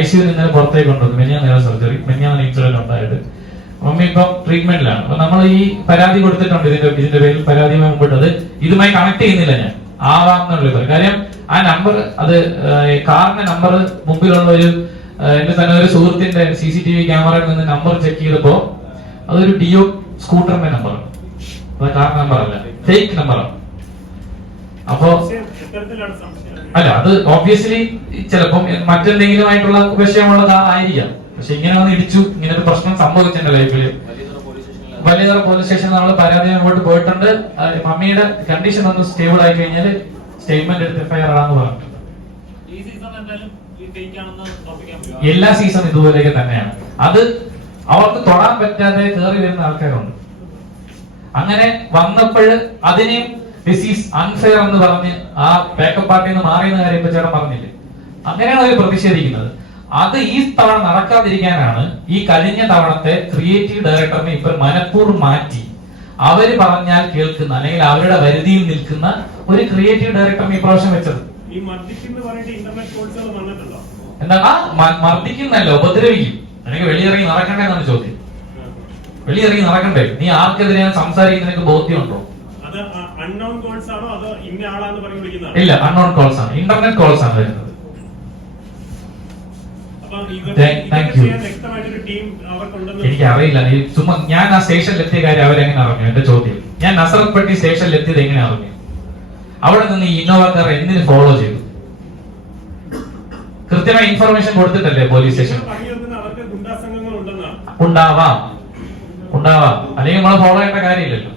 I സിയിൽ ഇന്നലെ പുറത്തേക്ക് കൊണ്ടുവന്നു. മെനിയാൻ സർജറി. മെനിയാൻ ഇൻസിഡന്റ് ഉണ്ടായത്. മമ്മി ഇപ്പം ട്രീറ്റ്മെന്റിലാണ് അപ്പൊ നമ്മൾ ഈ പരാതി കൊടുത്തിട്ടുണ്ട് ഇതിന്റെ ഇതിന്റെ പേരിൽ പരാതിയുമായി മുമ്പിട്ട് ഇതുമായി കണക്ട് ചെയ്യുന്നില്ല ഞാൻ. ആവാം എന്നുള്ളത് കാര്യം. ആ നമ്പർ അത് കാറിന്റെ നമ്പർ മുമ്പിലുള്ള ഒരു എന്റെ തന്നെ ഒരു സുഹൃത്തിന്റെ സി സി ടി വി ക്യാമറയിൽ നിന്ന് നമ്പർ ചെക്ക് ചെയ്തപ്പോ അതൊരു ഡിയോ സ്കൂട്ടറിന്റെ നമ്പറാണ് അത് കാർ നമ്പർ അല്ല. ഫേക്ക് നമ്പറാണ് അപ്പോ അല്ല അത് ഓബിയസ്ലി ചിലപ്പം മറ്റെന്തെങ്കിലും ആയിട്ടുള്ള വിഷയമുള്ളത് ആയിരിക്കാം. പക്ഷെ ഇങ്ങനെ വന്ന് ഇടിച്ചു ഇങ്ങനെ ഒരു പ്രശ്നം സംഭവിച്ചു എന്റെ ലൈഫിൽ വലിയതറ പോലീസ് സ്റ്റേഷനിൽ നമ്മൾ പരാതി അങ്ങോട്ട് പോയിട്ടുണ്ട്. മമ്മിയുടെ കണ്ടീഷൻ ഒന്ന് സ്റ്റേബിൾ ആയി കഴിഞ്ഞാൽ സ്റ്റേറ്റ്മെന്റ് എടുത്ത് എഫ്ഐആർ ആണെന്ന് ഉറപ്പിക്കാൻ എല്ലാ സീസണും ഇതുപോലെയൊക്കെ തന്നെയാണ്. അത് അവർക്ക് തൊടാൻ പറ്റാതെ കയറി വരുന്ന ആൾക്കാരുണ്ട്. അങ്ങനെ വന്നപ്പോൾ അതിനെയും ഡിസീസ് അൺഫെയർ എന്ന് പറഞ്ഞ് ആ ബാക്കപ്പ് പാർട്ടിയിൽ നിന്ന് മാറിയെന്ന കാര്യം ഇപ്പൊ ചേട്ടൻ പറഞ്ഞില്ലേ? അങ്ങനെയാണ് അവർ പ്രതിഷേധിക്കുന്നത്. അത് ഈ തവണ നടക്കാതിരിക്കാനാണ് ഈ കഴിഞ്ഞ തവണത്തെ ക്രിയേറ്റീവ് ഡയറക്ടറിനെ ഇപ്പൊ മനഃപൂർവം മാറ്റി. അവർ പറഞ്ഞാൽ കേൾക്കുന്ന അല്ലെങ്കിൽ അവരുടെ വരുതിയിൽ നിൽക്കുന്ന ഒരു ക്രിയേറ്റീവ് ഡയറക്ടറിനെ ഈ പ്രാവശ്യം വെച്ചത് എന്താ? മർദ്ദിക്കുന്നല്ലോ ഉപദ്രവിക്കും. അല്ലെങ്കിൽ വെളിയിറങ്ങി നടക്കണ്ടേ എന്നാണ് ചോദ്യം. വെളിയിറങ്ങി നടക്കണ്ടേ? നീ ആർക്കെതിരെയാണ് സംസാരിക്കുന്നതിനൊക്കെ ബോധ്യമുണ്ടോ? അൺനോൺ കോഴ്സ് ആണോ അതോ ഇന്ന ആളാന്ന് പറഞ്ഞ് വിളിക്കുന്നതാണോ? ഇല്ല അൺനോൺ കോൾസ് ആണ്. ഇന്റർനെറ്റ് കോൾസ് ആണ് വരുന്നത്. എനിക്ക് അറിയില്ല ചുമ്മാ ഞാൻ ആ സ്റ്റേഷനിൽ എത്തിയ കാര്യം അവരെങ്ങനെ അറിഞ്ഞു? എന്റെ ചോദ്യം. ഞാൻ നസറത്പട്ടി സ്റ്റേഷനിൽ എത്തിയത് എങ്ങനെ അറിഞ്ഞു? അവിടെ നിന്ന് ഈ ഇന്നോവക്കാർ കാർ എന്തിന് ഫോളോ ചെയ്തു? കൃത്യമായ ഇൻഫർമേഷൻ കൊടുത്തിട്ടല്ലേ പോലീസ് സ്റ്റേഷൻ ഉണ്ടാവാം. ഉണ്ടാവാം. അല്ലെങ്കിൽ നമ്മൾ ഫോളോ ചെയ്യേണ്ട കാര്യമില്ലല്ലോ.